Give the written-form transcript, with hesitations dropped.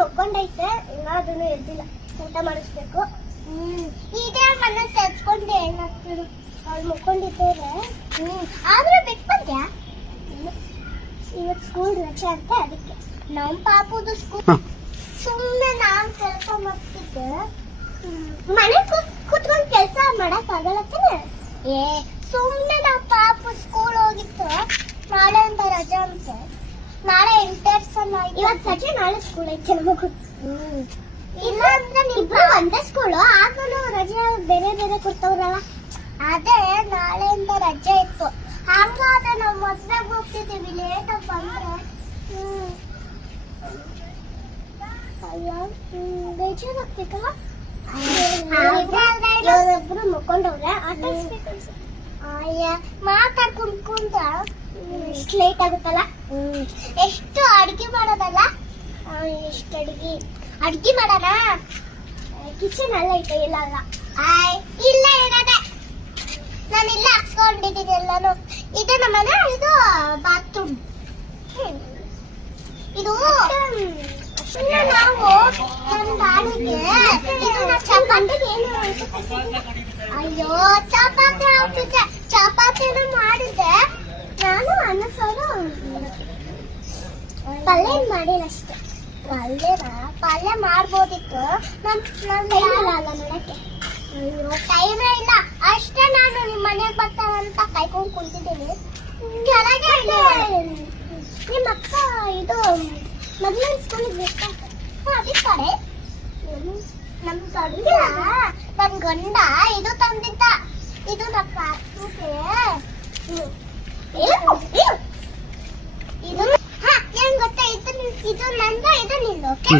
ಮಕ್ಕೊಂಡೈತೆ, ಇನ್ನ ಅದನ್ನು ಎದ್ದಿಲ್ಲ. ಊಟ ಮಾಡಿಸ್ಬೇಕು. ಇದೇ ಮನೆ ಸೇರ್ಸ್ಕೊಂಡು ಏನಾಗ್ತದೆ, ಅವ್ಳು ಮಕ್ಕೊಂಡಿದ್ದೇವೆ. ಆದ್ರೂ ಬಿಟ್ಟು ಬಂದ್ಯಾ? ಇವತ್ತು ಸ್ಕೂಲ್ ರಜೆ ಅಂತ ಅದಕ್ಕೆ. ನಮ್ ಪಾಪುದು ಸ್ಕೂಲ್. ಸುಮ್ಮನೆ ನಾನ್ ಕೆಲಸ ಮಾಡ್ತಿದ್ದೆ. ಮನೆ ಕುತ್ಕೊಂಡು ಕೆಲಸ ಮಾಡಕ್ ಆಗಲ್ಲ ತಾನೆ? ಸುಮ್ಮನೆ ನಮ್ ಪಾಪು ಸ್ಕೂಲ್ ಹೋಗಿತ್ತು. ನಾಳೆಯಿಂದ ರಜೆ ಅಂತೆ. ನಾಳೆ ಇಂಟರ್ಸನ್ ಆಯ್ತು. ಇವತ್ತು ರಜೆ, ನಾಳೆ ಸ್ಕೂಲ್ ಐತೆ ನಮಗೂ. ಇಲ್ಲ ಅಂದ್ರೆ ಇಬ್ರು ಒಂದೇ ಸ್ಕೂಲು, ಆಗಲೂ ರಜೆ ಬೇರೆ ಬೇರೆ ಕೊಡ್ತವ್ರಲ್ಲ. ಅದೇ ನಾಳೆಯಿಂದ ರಜೆ ಇತ್ತು. ಹಂಗಾದ್ರೆ ನಾವು ಮದ್ವೆಗೆ ಹೋಗ್ತಿದ್ದೀವಿ, ಲೇಟ್ ಆಗಿ ಬಂದ್ರೆ ಬೇಜಾರಾಗ್ಬೇಕಲ್ಲ. ಇವರಿಬ್ರು ಮುಕ್ಕೊಂಡವ್ರೆ. ಮಾತಾಡ್ಕೊಂಡ್ ಕುಂತ ಎಷ್ಟು ಲೇಟ್ ಆಗುತ್ತಲ್ಲ. ಎಷ್ಟು ಅಡ್ಗೆ ಮಾಡೋದಲ್ಲ. ಎಷ್ಟು ಅಡ್ಗೆ ಮಾಡೋಣ. ಕಿಚನ್ ಅಲ್ಲ ಐತೆ, ಇಲ್ಲ ಅಲ್ಲ, ಇಲ್ಲ ಇರೋದೆ. ನಾನು ಇಲ್ಲ ಹಾಕ್ಸ್ಕೊಂಡಿದ್ದೀನಿ ಎಲ್ಲಾನು. ಇದು ನಮ್ಮನೆ, ಇದು ಬಾತ್ರೂಮ್. ಇದು ನಾವು ನನ್ನ ಬಾಡಿಗೆ ಚಪಾತಿಗೆ ಏನು ಅಯ್ಯೋ ಚಪಾತಿ ಆಗ್ತಿದ್ದೆ. ಚಪಾತಿನ ಮಾಡಿದ್ದೆ ನಾನು. ಅನ್ನ ಸಾರು ಪಲ್ಯ ಮಾಡಿಲ್ಲ ಅಷ್ಟೇ. ಪಲ್ಯ ಮಾಡ್ಬೋದಿತ್ತು. ಮಾಡಕ್ಕೆ ಟೈಮೇ ಇಲ್ಲ ಅಷ್ಟೇ. ನಾನು ನಿಮ್ ಮನೆಗೆ ಬರ್ತಾರಂತ ಕಾಯ್ಕೊಂಡು ಕುಂತಿದ್ದೀನಿ. ನಿಮ್ಮ ಅಕ್ಕ ಇದು ಮೊದಲ ಸ್ಕೂಲಿಗೆ ಬೇಕಾಗ್ತದೆ. ನಮ್ ಗಂಡ ನನ್ ಗಂಡ ಇದು ತಂದಿದ್ದ. ಇದು ನಮ್ಮ ಪಾಪುಗೆ ಇದು. ಏನ್ ಗೊತ್ತಾ, ಇದು ನಂದ, ಇದು ನಿಂದು. ಓಕೆ.